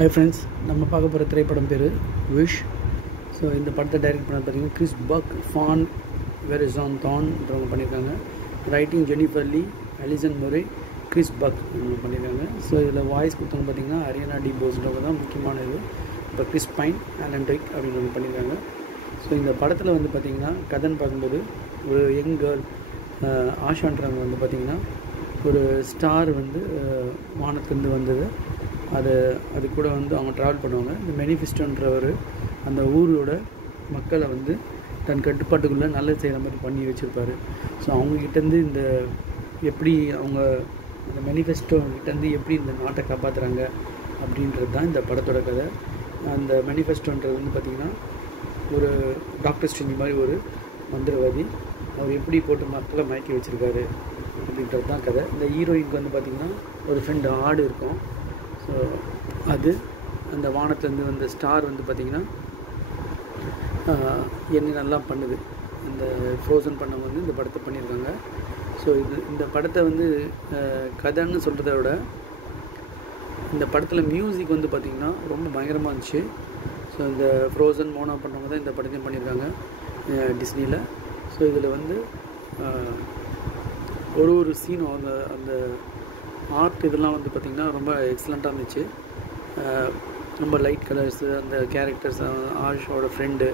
Hi friends, நம்ம பார்க்க போகிற திரைப்படம் பேர் விஷ். ஸோ இந்த படத்தை டைரக்ட் பண்ண பார்த்தீங்கன்னா கிறிஸ் பக், ஃபான் வெரிசான் தான்ன்றவங்க பண்ணியிருக்காங்க. ரைட்டிங் ஜெனிஃபர் லீ, அலிசன் முரே, கிறிஸ் பக் இவங்க பண்ணியிருக்காங்க. ஸோ இதில் வாய்ஸ் கொடுத்தவங்க பார்த்தீங்கன்னா அரியானா டி போஸ்ன்றவங்க தான் முக்கியமான இது. இப்போ கிறிஸ் பைன், ஆலன் ரிக் அப்படின்றவங்க பண்ணியிருக்காங்க. ஸோ இந்த படத்தில் வந்து பார்த்திங்கன்னா கதைன்னு பார்க்கும்போது ஒரு யங் கேர்ள் ஆஷான்றவங்க வந்து பார்த்திங்கன்னா ஒரு ஸ்டார் வந்து வானத்துலேருந்து வந்தது. அது கூட வந்து அவங்க ட்ராவல் பண்ணுவாங்க. இந்த மேனிஃபெஸ்டோன்றவர் அந்த ஊரோட மக்களை வந்து தன் கட்டுப்பாட்டுக்குள்ளே நல்லது செய்கிற மாதிரி பண்ணி வச்சுருப்பார். ஸோ அவங்கக்கிட்டேருந்து இந்த எப்படி அவங்க இந்த மேனிஃபெஸ்டோங்கிட்டேருந்து எப்படி இந்த நாட்டை காப்பாற்றுறாங்க அப்படின்றது தான் இந்த படத்தோட கதை. அந்த மேனிஃபெஸ்டோன்றது வந்து பார்த்திங்கன்னா ஒரு டாக்டர் ஸ்ட்ரேஞ்ச் மாதிரி ஒரு மந்திரவாதி. அவர் எப்படி போட்டு மக்களை மயக்கி வச்சுருக்காரு அப்படின்றது தான் கதை. இந்த ஹீரோயினுக்கு வந்து பார்த்திங்கன்னா ஒரு ஃப்ரெண்டு ஆடு இருக்கும். ஸோ அது அந்த வானத்துலேருந்து வந்த ஸ்டார் வந்து பார்த்திங்கன்னா என்னென்னலாம் பண்ணுது. அந்த ஃப்ரோசன் பண்ணவங்க வந்து இந்த படத்தை பண்ணியிருக்காங்க. ஸோ இந்த படத்தை வந்து கதைன்னு சொல்கிறத விட இந்த படத்தில் மியூசிக் வந்து பார்த்திங்கன்னா ரொம்ப பயங்கரமாக இருந்துச்சு. ஸோ இந்த ஃப்ரோசன் மோனா பண்ணவங்க தான் இந்த படத்தையும் பண்ணியிருக்காங்க டிஸ்னியில். ஸோ இதில் வந்து ஒரு சீனும் அந்த ஆர்ட் இதெல்லாம் வந்து பார்த்திங்கன்னா ரொம்ப எக்ஸலண்ட்டாக இருந்துச்சு. ரொம்ப லைட் கலர்ஸு, அந்த கேரக்டர்ஸ், ஆஷோட ஃப்ரெண்டு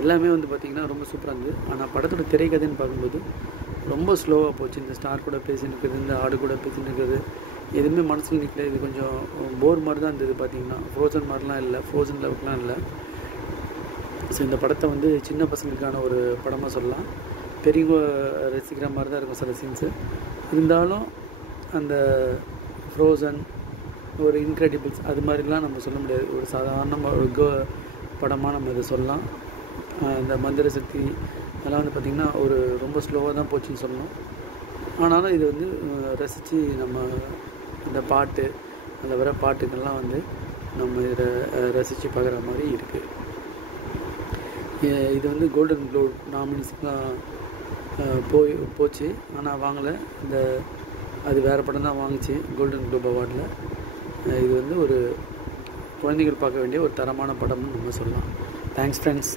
எல்லாமே வந்து பார்த்திங்கன்னா ரொம்ப சூப்பராக இருந்தது. ஆனால் படத்தோட திரைக்கதைன்னு பார்க்கும்போது ரொம்ப ஸ்லோவாக போச்சு. இந்த ஸ்டார் கூட பேசின்னு இருக்குது, இந்த ஆடு கூட பேசின்னு இருக்குது, எதுவுமே மனசில் நிற்கல. இது கொஞ்சம் போர் மாதிரி தான் இருந்தது. பார்த்திங்கன்னா ஃப்ரோசன் மாதிரிலாம் இல்லை, ஃப்ரோசன் லெவலுக்குலாம் இல்லை. ஸோ இந்த படத்தை வந்து சின்ன பசங்களுக்கான ஒரு படமாக சொல்லலாம். பெரியவங்க ரசிக்கிற மாதிரி தான் இருக்கும் சில சீன்ஸு. இருந்தாலும் அந்த ஃப்ரோசன், ஒரு இன்க்ரெடிபிள்ஸ் அது மாதிரிலாம் நம்ம சொல்ல முடியாது. ஒரு சாதாரணமாக ஒரு படமாக நம்ம இதை சொல்லலாம். இந்த மந்திர சக்தி அதெல்லாம் வந்து பார்த்திங்கன்னா ஒரு ரொம்ப ஸ்லோவாக தான் போச்சுன்னு சொல்லணும். ஆனாலும் இது வந்து ரசித்து நம்ம இந்த பாட்டு, அதில் வர பாட்டுக்கெல்லாம் வந்து நம்ம இதை ரசித்து பார்க்குற மாதிரி இருக்குது. இது வந்து கோல்டன் குளோப் நாமினேஷன்லாம் போச்சு, ஆனால் வாங்கலை. அது வேறு படம் தான் வாங்கிச்சு கோல்டன் குளோப் அவார்டில். இது வந்து ஒரு குழந்தைகள் பார்க்க வேண்டிய ஒரு தரமான படம்னு நம்ம சொல்லலாம். Thanks friends.